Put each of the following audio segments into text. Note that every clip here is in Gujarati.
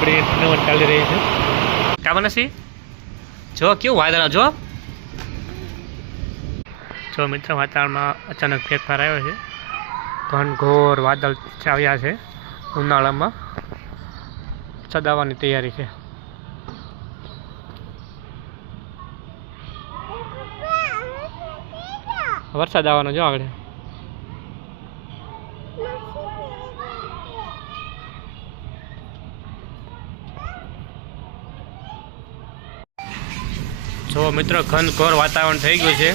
ટુર્નામેન્ટ ચાલી રહી છે કામ નથી જો કેવું વાદળ જો? જો મિત્ર વાતાવરણમાં અચાનક ફેરફાર આવ્યો છે. ઘનઘોર વાદળ ચાવ્યા છે ઉનાળામાં. સદાવાની તૈયારી છે. વરસાદ આવવાનો જો આગળ. જો મિત્રો ઘનઘોર વાતાવરણ થઈ ગયું છે.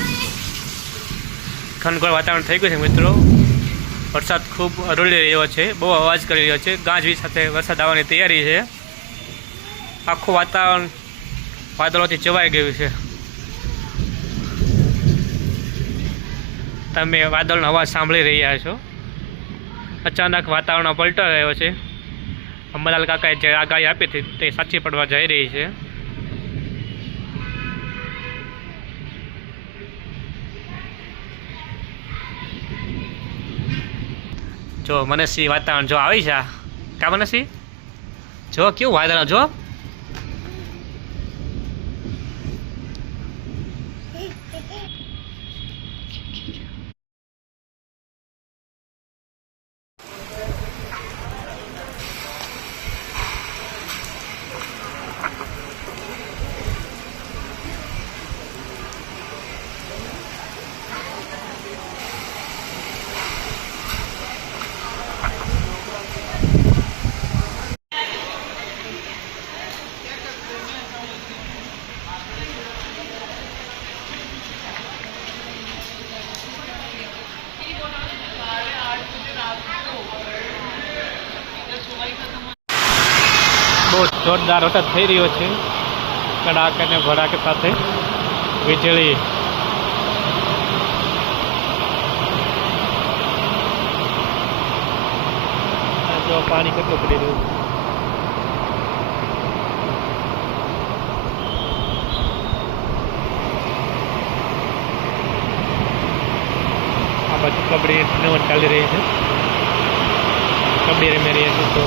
ઘનઘોર વાતાવરણ થઈ ગયું છે મિત્રો. વરસાદ ખૂબ રોલી રહ્યો છે, બહુ અવાજ કરી રહ્યો છે. ગાજવી સાથે વરસાદ આવવાની તૈયારી છે. આખું વાતાવરણ વાદળોથી ચવાઈ ગયું છે. તમે વાદળનો અવાજ સાંભળી રહ્યા છો. અચાનક વાતાવરણ પલટો રહ્યો છે. અંબાલાલ કાકાએ જે આગાહી આપી હતી તે સાચી પડવા જઈ રહી છે. જો મનસી વાતાવરણ જો આવી છે કા મનસી જો કેવું વાતાવરણ? જો? બહુ જોરદાર વરસાદ થઈ રહ્યો છે. કડાકે અને ભડાકે સાથે વીજળી. જો પાણી કેટલું પડી રહ્યું છે. કબડ્ડી ચાલી રહી છે. કબડ્ડી રમી રહ્યા છે તો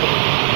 Thank you.